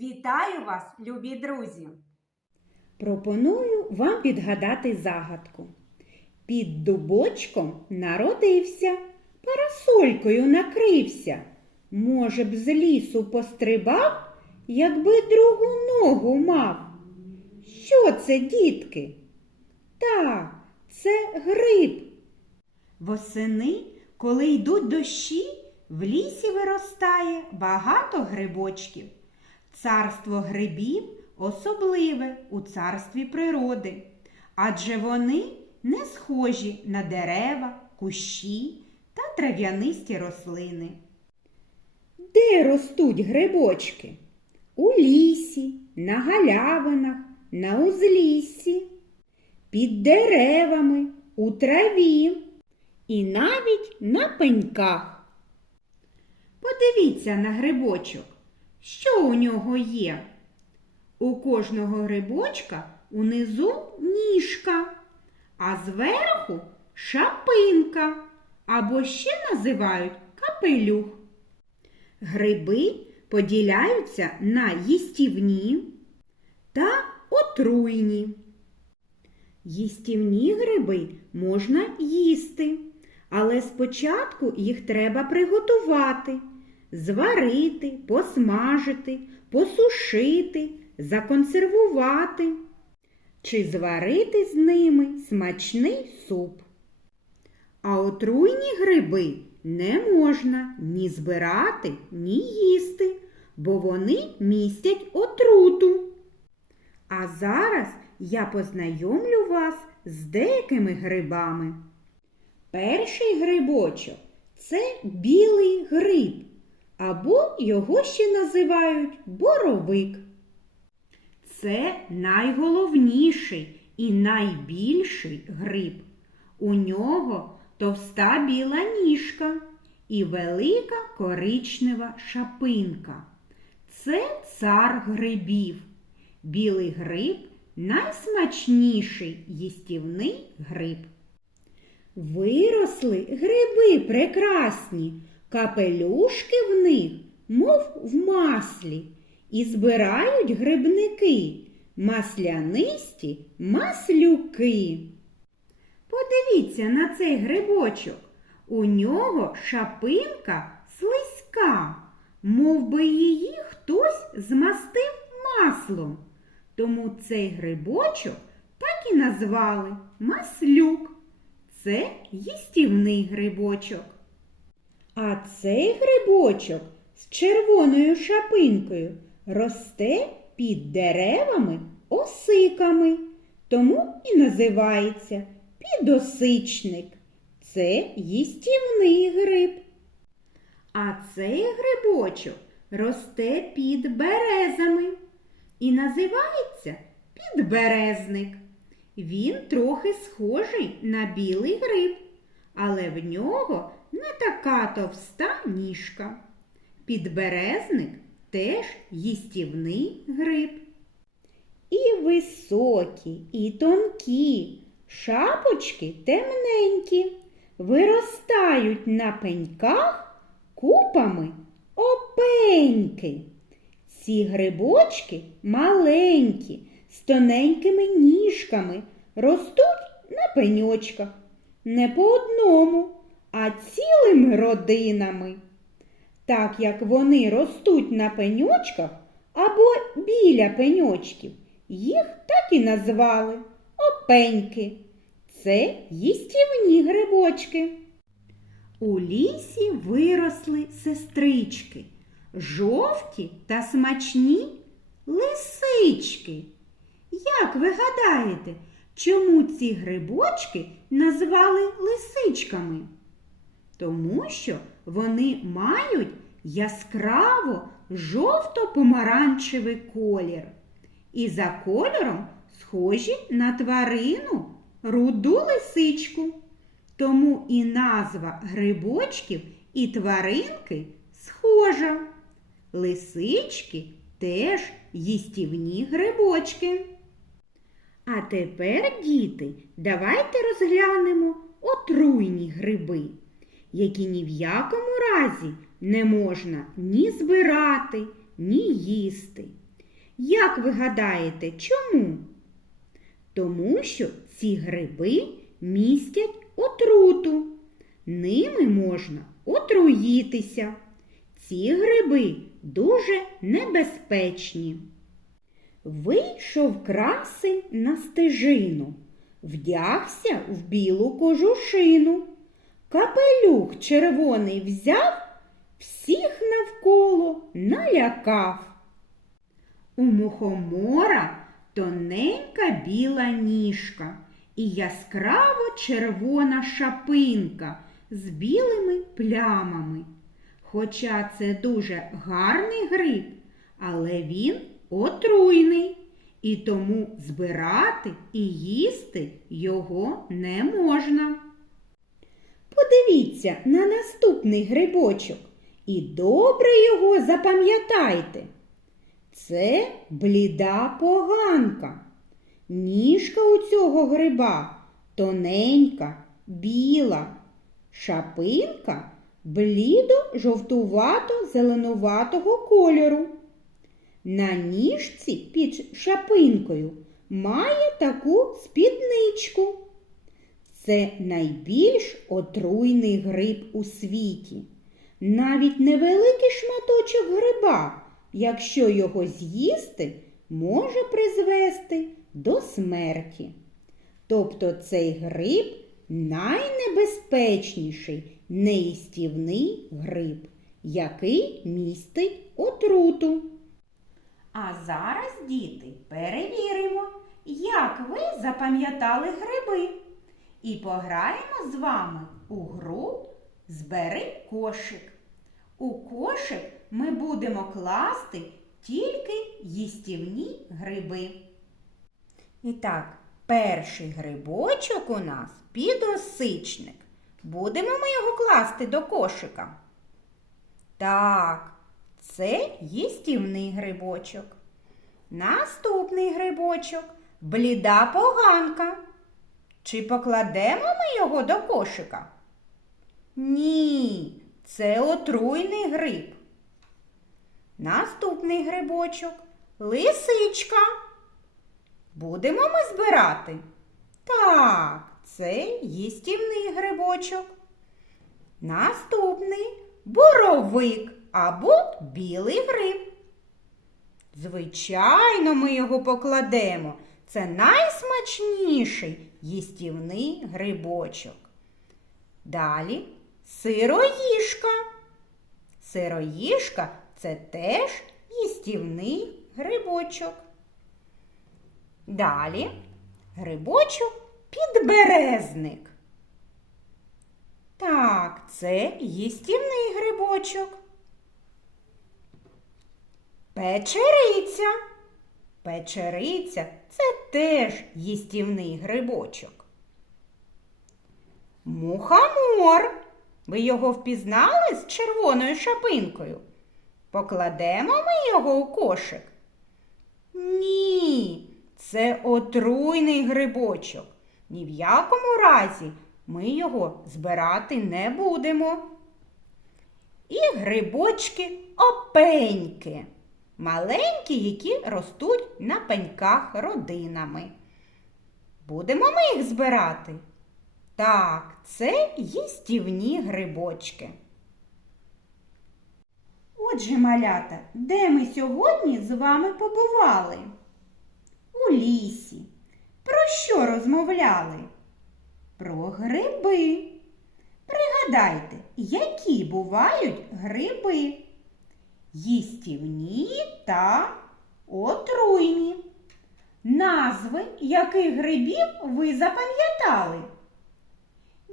Вітаю вас, любі друзі! Пропоную вам відгадати загадку. Під дубочком народився, парасолькою накрився. Може б, з лісу пострибав, якби другу ногу мав. Що це, дітки? Так, це гриб. Восени, коли йдуть дощі, в лісі виростає багато грибочків. Царство грибів особливе у царстві природи, адже вони не схожі на дерева, кущі та трав'янисті рослини. Де ростуть грибочки? У лісі, на галявинах, на узліссі, під деревами, у траві і навіть на пеньках. Подивіться на грибочок, що у нього є. У кожного грибочка унизу ніжка, а зверху шапинка або ще називають капелюх. Гриби поділяються на їстівні та отруйні. Їстівні гриби можна їсти, але спочатку їх треба приготувати, зварити, посмажити, посушити, законсервувати чи зварити з ними смачний суп. А отруйні гриби не можна ні збирати, ні їсти, бо вони містять отруту. А зараз я познайомлю вас з деякими грибами. Перший грибочок це білий гриб, або його ще називають боровик. Це найголовніший і найбільший гриб. У нього товста біла ніжка і велика коричнева шапинка. Це цар грибів. Білий гриб найсмачніший їстівний гриб. Виросли гриби прекрасні, капелюшки в них, мов в маслі, і збирають грибники, маслянисті маслюки. Подивіться на цей грибочок. У нього шапинка слизька, мов би її хтось змастив маслом. Тому цей грибочок так і назвали маслюк. Це їстівний грибочок. А цей грибочок з червоною шапинкою росте під деревами осиками, тому і називається підосичник. Це їстівний гриб. А цей грибочок росте під березами і називається підберезник. Він трохи схожий на білий гриб, але в нього не така товста ніжка. Підберезник теж їстівний гриб. І високі, і тонкі, шапочки темненькі, виростають на пеньках купами опеньки. Ці грибочки маленькі, з тоненькими ніжками, ростуть на пеньочках. Не по одному, цілими родинами. Так як вони ростуть на пеньочках або біля пеньочків, їх так і назвали опеньки. Це їстівні грибочки. У лісі виросли сестрички, жовті та смачні лисички. Як ви гадаєте, чому ці грибочки назвали лисичками? Тому що вони мають яскраво жовто-помаранчевий колір. І за кольором схожі на тварину руду лисичку. Тому і назва грибочків і тваринки схожа. Лисички теж їстівні грибочки. А тепер, діти, давайте розглянемо отруйні гриби, які ні в якому разі не можна ні збирати, ні їсти. Як ви гадаєте, чому? Тому що ці гриби містять отруту. Ними можна отруїтися. Ці гриби дуже небезпечні. Вийшов красень на стежину, вдягся в білу кожушину, капелюх червоний взяв, всіх навколо налякав. У мухомора тоненька біла ніжка і яскраво червона шапинка з білими плямами. Хоча це дуже гарний гриб, але він отруйний, і тому збирати і їсти його не можна. Подивіться на наступний грибочок і добре його запам'ятайте. Це бліда поганка. Ніжка у цього гриба тоненька, біла, шапинка блідо-жовтувато-зеленуватого кольору. На ніжці під шапинкою має таку спідничку. Це найбільш отруйний гриб у світі. Навіть невеликий шматочок гриба, якщо його з'їсти, може призвести до смерті. Тобто цей гриб найнебезпечніший неїстівний гриб, який містить отруту. А зараз, діти, перевіримо, як ви запам'ятали гриби. І пограємо з вами у гру Збери кошик. У кошик ми будемо класти тільки їстівні гриби. І так, перший грибочок у нас підосичник. Будемо ми його класти до кошика. Так, це їстівний грибочок. Наступний грибочок бліда поганка. Чи покладемо ми його до кошика? Ні, це отруйний гриб. Наступний грибочок лисичка. Будемо ми збирати? Так, це їстівний грибочок. Наступний боровик або білий гриб. Звичайно, ми його покладемо. Це найсмачніший їстівний грибочок. Далі сироїшка. Сироїшка це теж їстівний грибочок. Далі грибочок підберезник. Так, це їстівний грибочок. Печериця. Печериця це теж їстівний грибочок. Мухомор. Ви його впізнали з червоною шапинкою? Покладемо ми його у кошик? Ні, це отруйний грибочок. Ні в якому разі ми його збирати не будемо. І грибочки опеньки. Маленькі, які ростуть на пеньках родинами. Будемо ми їх збирати? Так, це їстівні грибочки. Отже, малята, де ми сьогодні з вами побували? У лісі. Про що розмовляли? Про гриби. Пригадайте, які бувають гриби? Їстівні та отруйні. Назви яких грибів ви запам'ятали?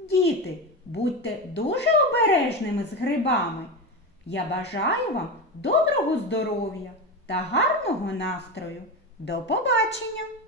Діти, будьте дуже обережними з грибами. Я бажаю вам доброго здоров'я та гарного настрою. До побачення!